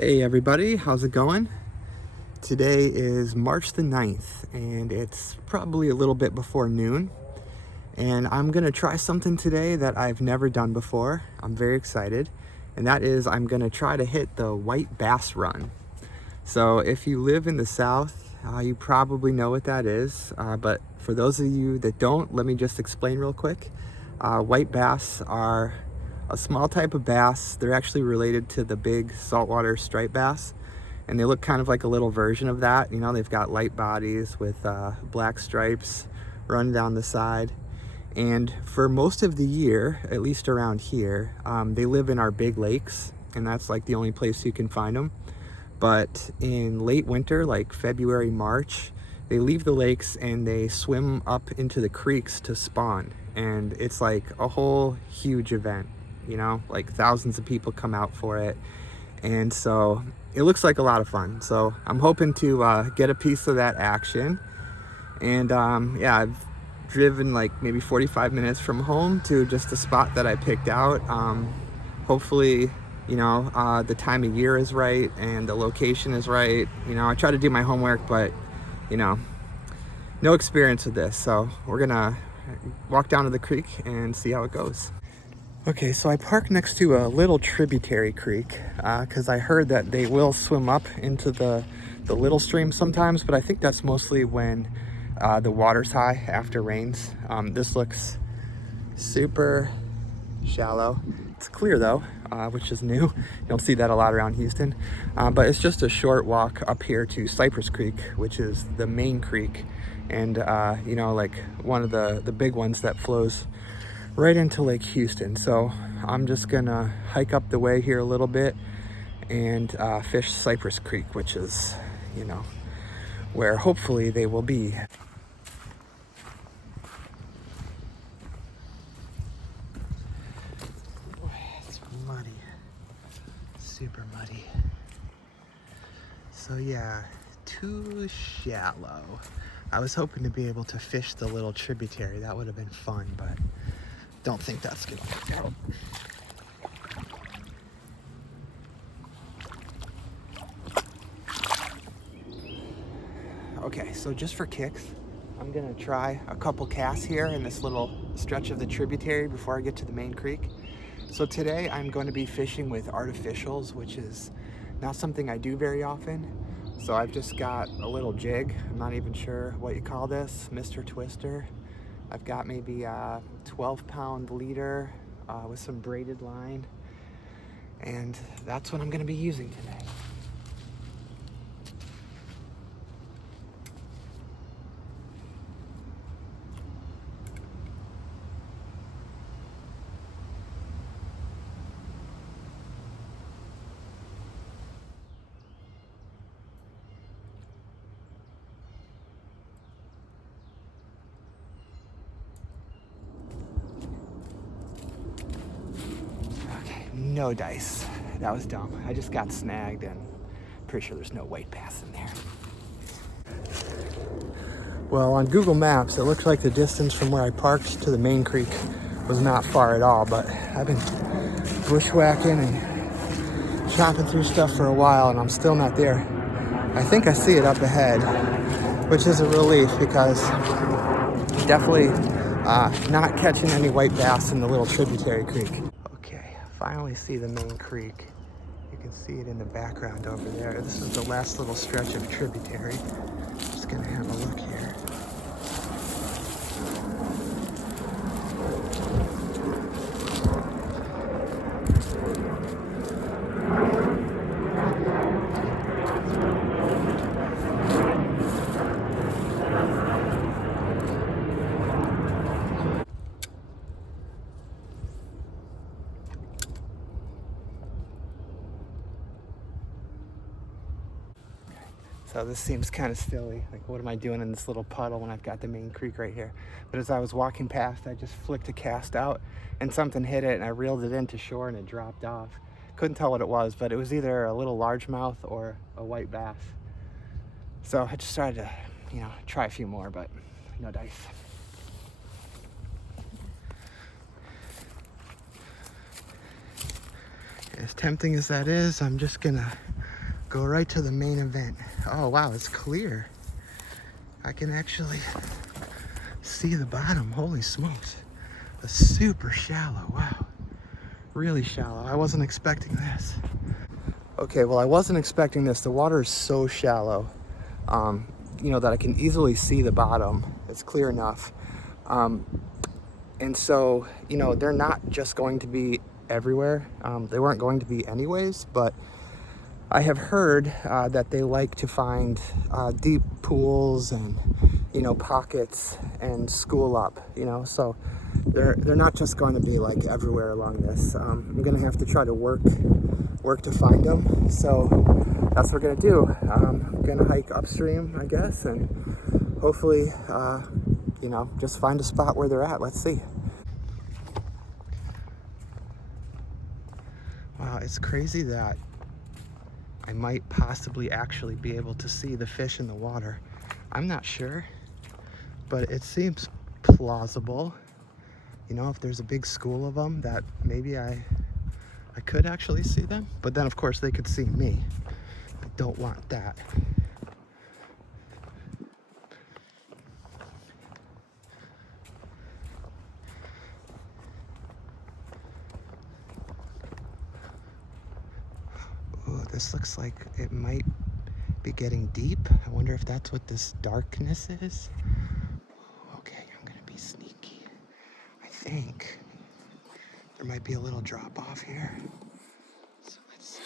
Hey everybody, how's it going? Today is March the 9th and it's probably a little bit before noon, and I'm gonna try something today that I've never done before. I'm very excited, and that is I'm gonna try to hit the white bass run. So if you live in the South, you probably know what that is, but for those of you that don't, let me just explain real quick. White bass are a small type of bass. They're actually related to the big saltwater striped bass, and they look kind of like a little version of that. You know, they've got light bodies with black stripes run down the side. And for most of the year, at least around here, they live in our big lakes, and that's like the only place you can find them. But in late winter, like February, March, they leave the lakes and they swim up into the creeks to spawn. And it's like a whole huge event, you know, like thousands of people come out for it. And so it looks like a lot of fun. So I'm hoping to get a piece of that action. And yeah, I've driven like maybe 45 minutes from home to just a spot that I picked out. Hopefully, you know, the time of year is right and the location is right. You know, I try to do my homework, but you know, no experience with this. So we're gonna walk down to the creek and see how it goes. Okay, so I parked next to a little tributary creek because I heard that they will swim up into the little stream sometimes, but I think that's mostly when the water's high after rains. This looks super shallow. It's clear though, which is new. You don't see that a lot around Houston, but it's just a short walk up here to Cypress Creek, which is the main creek, and you know, like one of the big ones that flows right into Lake Houston. So I'm just gonna hike up the way here a little bit and fish Cypress Creek, which is, you know, where hopefully they will be. It's muddy, super muddy. So yeah, too shallow. I was hoping to be able to fish the little tributary. That would have been fun, but don't think that's gonna work out. Okay, so just for kicks, I'm gonna try a couple casts here in this little stretch of the tributary before I get to the main creek. So today I'm going to be fishing with artificials, which is not something I do very often. So I've just got a little jig. I'm not even sure what you call this, Mr. Twister. I've got maybe a 12-pound leader with some braided line, and that's what I'm gonna be using today. No dice. That was dumb. I just got snagged, and pretty sure there's no white bass in there. Well, on Google Maps, it looks like the distance from where I parked to the main creek was not far at all, but I've been bushwhacking and chopping through stuff for a while, and I'm still not there. I think I see it up ahead, which is a relief because definitely not catching any white bass in the little tributary creek. Finally see the main creek. You can see it in the background over there. This is the last little stretch of tributary. Just gonna have a look here. So this seems kind of silly. Like, what am I doing in this little puddle when I've got the main creek right here? But as I was walking past, I just flicked a cast out and something hit it, and I reeled it into shore and it dropped off. Couldn't tell what it was, but it was either a little largemouth or a white bass. So I just tried to, you know, try a few more, but no dice. As tempting as that is, I'm just gonna Go right to the main event. Oh wow, it's clear. I can actually see the bottom. Holy smokes. It's super shallow. Wow. Really shallow. I wasn't expecting this. Okay, well, I wasn't expecting this. The water is so shallow, that I can easily see the bottom. It's clear enough. And so, they're not just going to be everywhere. They weren't going to be anyways, but I have heard that they like to find deep pools and, pockets and school up, so they're not just going to be like everywhere along this. I'm going to have to try to work to find them. So that's what we're going to do. I'm going to hike upstream, I guess, and hopefully, just find a spot where they're at. Let's see. Wow, it's crazy that I might possibly actually be able to see the fish in the water. I'm not sure, but it seems plausible. If there's a big school of them, that maybe I could actually see them. But then, of course, they could see me. I don't want that. Oh, this looks like it might be getting deep. I wonder if that's what this darkness is. Okay, I'm gonna be sneaky. I think there might be a little drop off here. So let's see.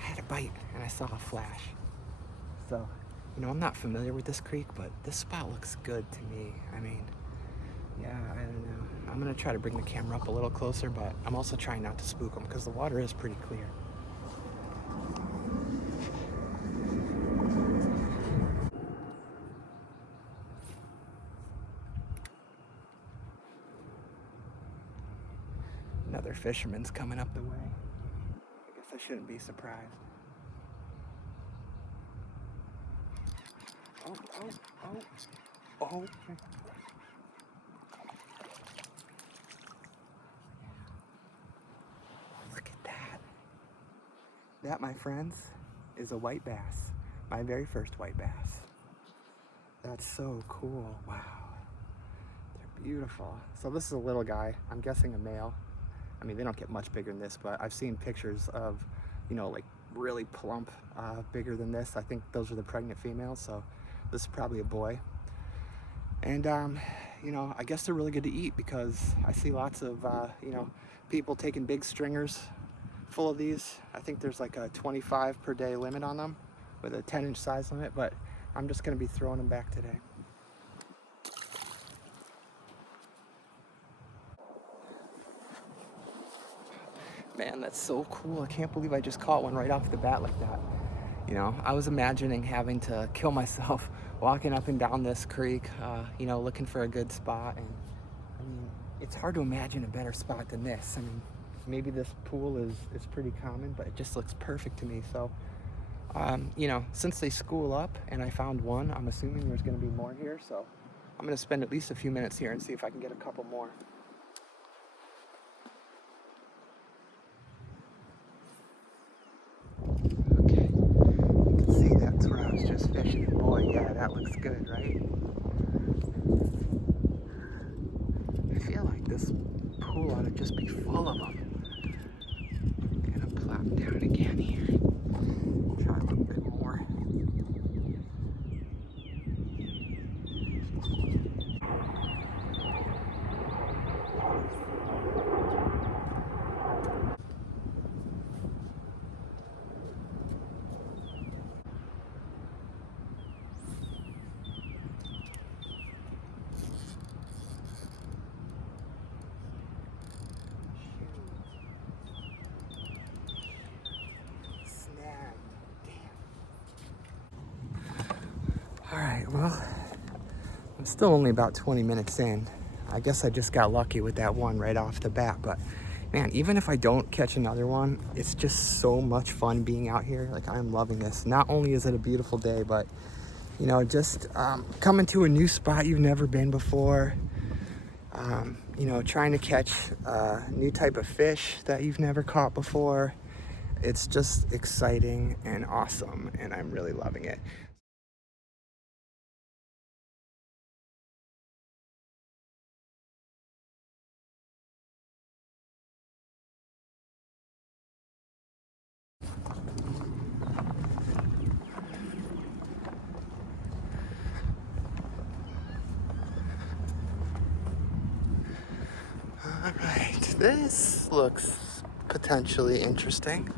I had a bite and I saw a flash. So, I'm not familiar with this creek, but this spot looks good to me. I mean, yeah, I don't know. I'm gonna try to bring the camera up a little closer, but I'm also trying not to spook them because the water is pretty clear. Another fisherman's coming up the way. I guess I shouldn't be surprised. Oh. Look at that. That, my friends, is a white bass. My very first white bass. That's so cool. Wow. They're beautiful. So this is a little guy. I'm guessing a male. I mean, they don't get much bigger than this, but I've seen pictures of, like really plump, bigger than this. I think those are the pregnant females, so this is probably a boy. And, I guess they're really good to eat because I see lots of, people taking big stringers full of these. I think there's like a 25 per day limit on them with a 10-inch size limit, but I'm just going to be throwing them back today. Man, that's so cool. I can't believe I just caught one right off the bat like that. I was imagining having to kill myself walking up and down this creek, looking for a good spot. And I mean, it's hard to imagine a better spot than this. I mean, maybe this pool is pretty common, but it just looks perfect to me. So, since they school up and I found one, I'm assuming there's going to be more here. So I'm going to spend at least a few minutes here and see if I can get a couple more. Just fishing. Boy, yeah, that looks good, right? I feel like this pool ought to just be full of them. I'm gonna plop down again here. Try a little bit more. well, I'm still only about 20 minutes in. I guess I just got lucky with that one right off the bat, but man, even if I don't catch another one, it's just so much fun being out here. Like, I'm loving this. Not only is it a beautiful day, but you know, just coming to a new spot you've never been before. You know, trying to catch a new type of fish that you've never caught before. It's just exciting and awesome, and I'm really loving it. All right, this looks potentially interesting.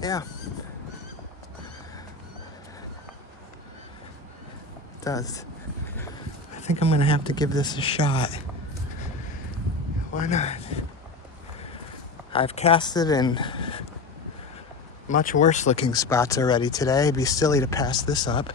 Yeah, it does. I think I'm gonna have to give this a shot. Why not? I've casted in much worse looking spots already today. It'd be silly to pass this up.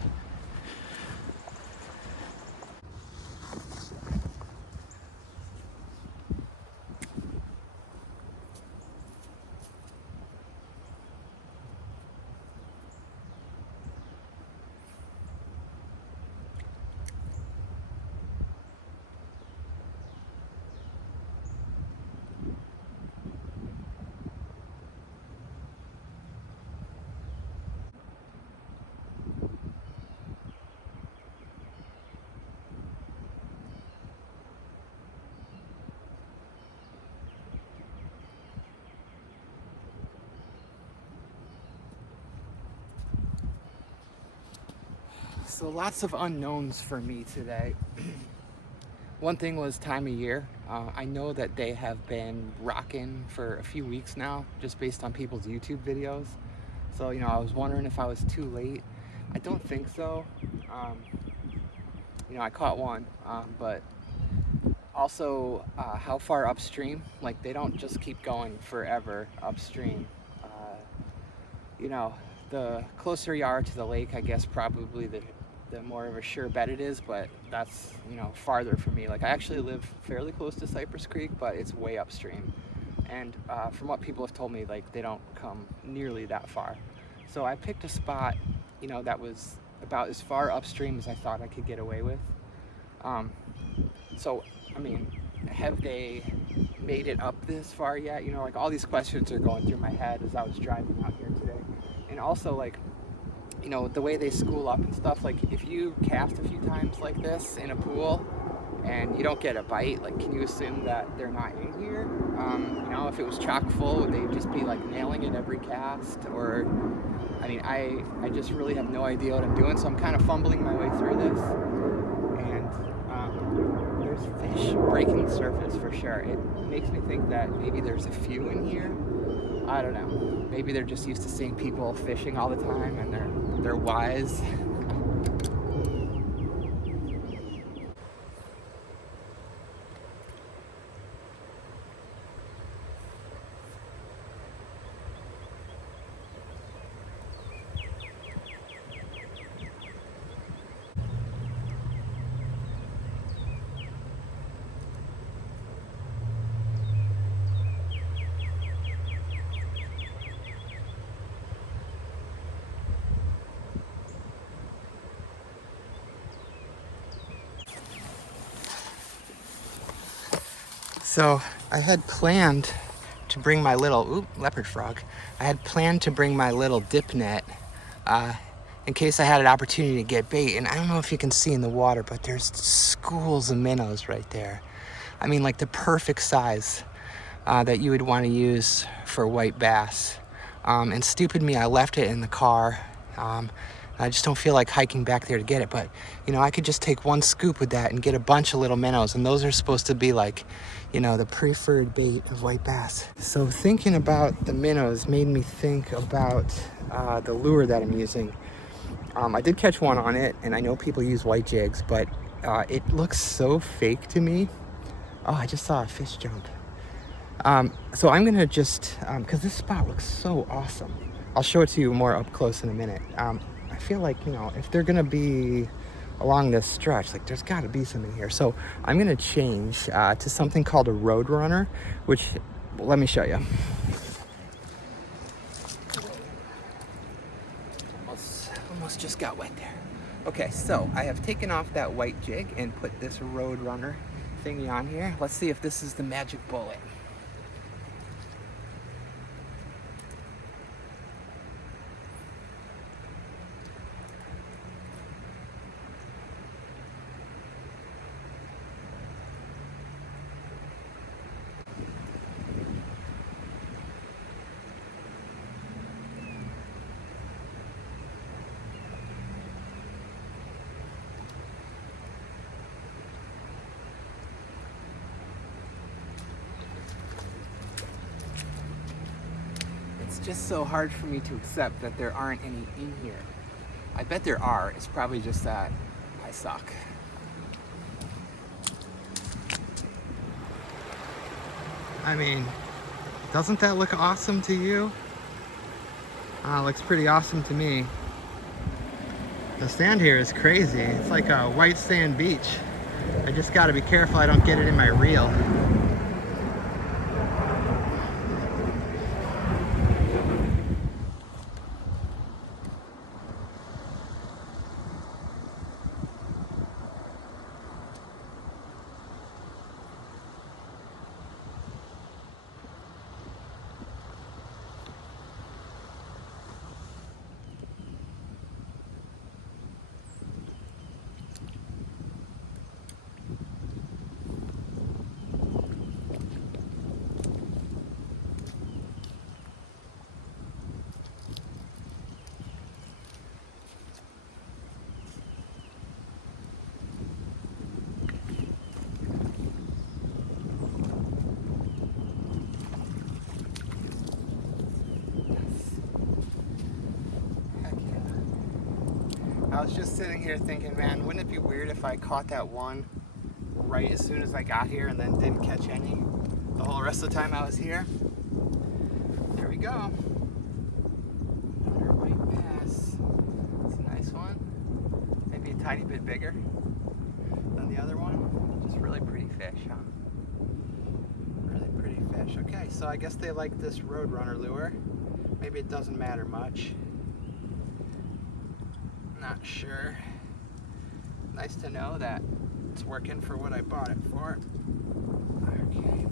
So lots of unknowns for me today. One thing was time of year. I know that they have been rocking for a few weeks now, just based on people's YouTube videos. So, you know, I was wondering if I was too late. I don't think so. You know, I caught one, but also how far upstream. Like, they don't just keep going forever upstream. You know, the closer you are to the lake, I guess probably the more of a sure bet it is, but that's, you know, farther for me. Like, I actually live fairly close to Cypress Creek, but it's way upstream. And from what people have told me, like, they don't come nearly that far. So I picked a spot, you know, that was about as far upstream as I thought I could get away with. So, I mean, have they made it up this far yet? You know, like, all these questions are going through my head as I was driving out here today. And also, like, you know, the way they school up and stuff, like, if you cast a few times like this in a pool and you don't get a bite, like, can you assume that they're not in here? You know, if it was chock full, would they just be like nailing it every cast? Or, I mean, I just really have no idea what I'm doing, so I'm kind of fumbling my way through this. And there's fish breaking the surface for sure. It makes me think that maybe there's a few in here. I don't know. Maybe they're just used to seeing people fishing all the time and they're wise. So I had planned to bring my little, leopard frog. I had planned to bring my little dip net in case I had an opportunity to get bait. And I don't know if you can see in the water, but there's schools of minnows right there. I mean, like the perfect size that you would want to use for white bass. And stupid me, I left it in the car. I just don't feel like hiking back there to get it, but you know, I could just take one scoop with that and get a bunch of little minnows, and those are supposed to be like, you know, the preferred bait of white bass. So thinking about the minnows made me think about the lure that I'm using. I did catch one on it, and I know people use white jigs, but it looks so fake to me. Oh, I just saw a fish jump. So I'm gonna just, because this spot looks so awesome. I'll show it to you more up close in a minute. I feel like, you know, if they're gonna be along this stretch, like there's got to be something here. So I'm gonna change to something called a road runner, which, let me show you. Almost just got wet there. Okay, so I have taken off that white jig and put this road runner thingy on here. Let's see if this is the magic bullet. It's just so hard for me to accept that there aren't any in here. I bet there are. It's probably just that I suck. I mean, doesn't that look awesome to you? It looks pretty awesome to me. The sand here is crazy. It's like a white sand beach. I just gotta be careful I don't get it in my reel. I was just sitting here thinking, man, wouldn't it be weird if I caught that one right as soon as I got here and then didn't catch any the whole rest of the time I was here? There we go. Another white bass. It's a nice one. Maybe a tiny bit bigger than the other one. Just really pretty fish, huh? Really pretty fish. Okay, so I guess they like this Roadrunner lure. Maybe it doesn't matter much. Not sure. Nice to know that it's working for what I bought it for. Okay.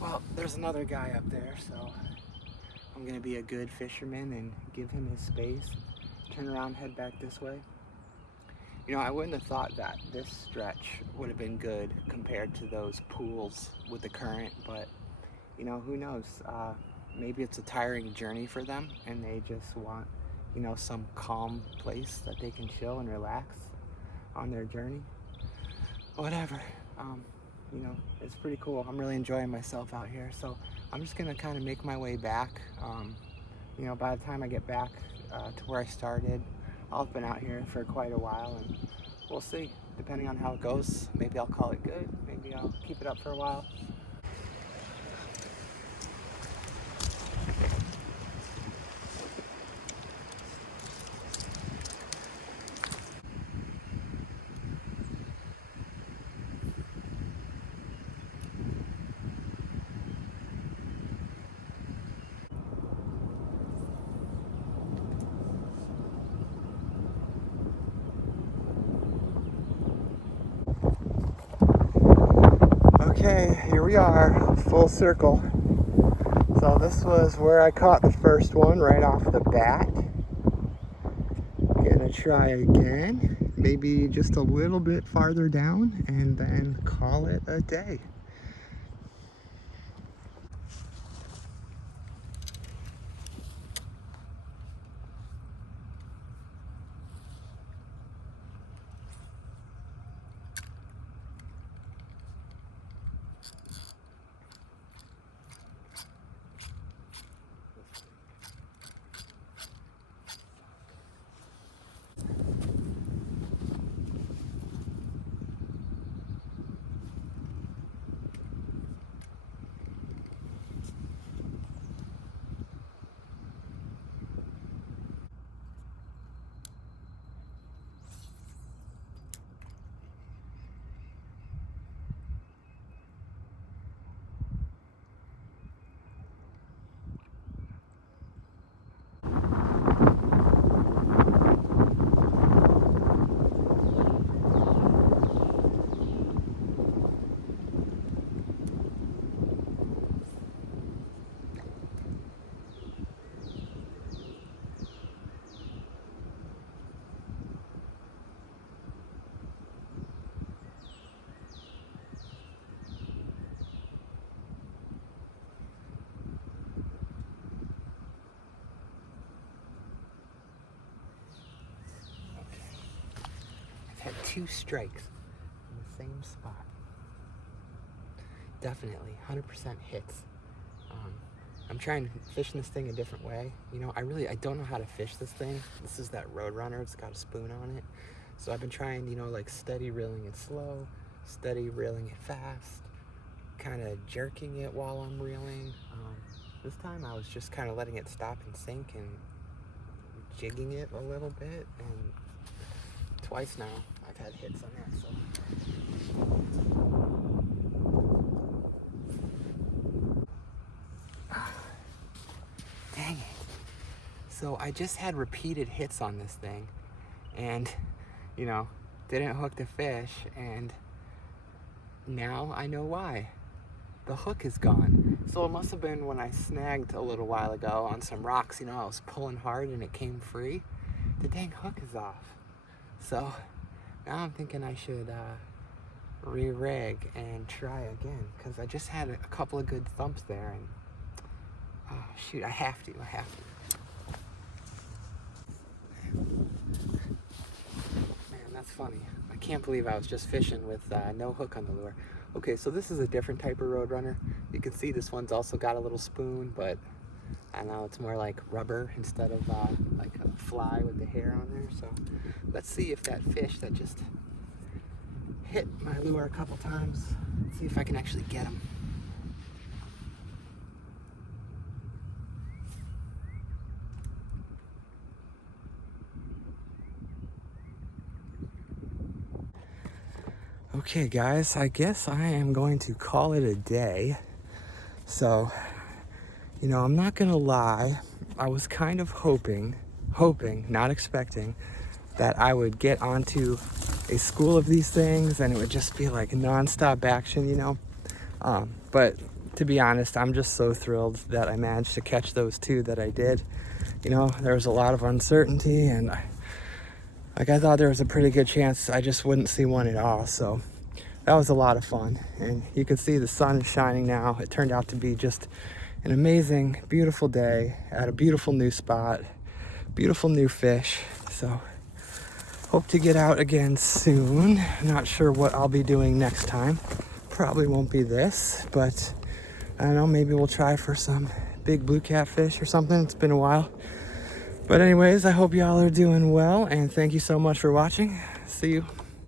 Well, there's another guy up there, so I'm gonna be a good fisherman and give him his space. Turn around, head back this way. You know, I wouldn't have thought that this stretch would have been good compared to those pools with the current, but you know, who knows? Maybe it's a tiring journey for them and they just want, you know, some calm place that they can chill and relax on their journey. Whatever. You know, it's pretty cool. I'm really enjoying myself out here, so I'm just gonna kind of make my way back. You know, by the time I get back to where I started, I'll have been out here for quite a while, and we'll see. Depending on how it goes, maybe I'll call it good. Maybe I'll keep it up for a while. Okay, here we are, full circle. So this was where I caught the first one right off the bat. Gonna try again, maybe just a little bit farther down, and then call it a day. 2 strikes in the same spot. Definitely 100% hits. I'm trying to fish this thing a different way. You know, I don't know how to fish this thing. This is that Roadrunner. It's got a spoon on it. So I've been trying, you know, like steady reeling it slow, steady reeling it fast, kind of jerking it while I'm reeling. This time I was just kind of letting it stop and sink and jigging it a little bit. And twice now I've had hits on that. So. Dang it. So I just had repeated hits on this thing and, you know, didn't hook the fish, and now I know why. The hook is gone. So it must have been when I snagged a little while ago on some rocks, you know, I was pulling hard and it came free. The dang hook is off. So now I'm thinking I should re-rig and try again, because I just had a couple of good thumps there, and oh shoot, I have to. Man, that's funny. I can't believe I was just fishing with no hook on the lure. Okay, so this is a different type of Roadrunner. You can see this one's also got a little spoon, but I don't know, it's more like rubber instead of like a fly with the hair on there. So let's see if that fish that just hit my lure a couple times, let's see if I can actually get him. Okay guys, I guess I am going to call it a day. So, you know, I'm not gonna lie, I was kind of hoping, not expecting, that I would get onto a school of these things and it would just be like non-stop action, you know. But to be honest, I'm just so thrilled that I managed to catch those 2 that I did. You know, there was a lot of uncertainty, and I thought there was a pretty good chance I just wouldn't see one at all. So that was a lot of fun. And you can see the sun is shining now. It turned out to be just an amazing, beautiful day at a beautiful new spot, beautiful new fish. So hope to get out again soon. Not sure what I'll be doing next time. Probably won't be this, but I don't know, maybe we'll try for some big blue catfish or something. It's been a while. But anyways, I hope y'all are doing well, and thank you so much for watching. See you.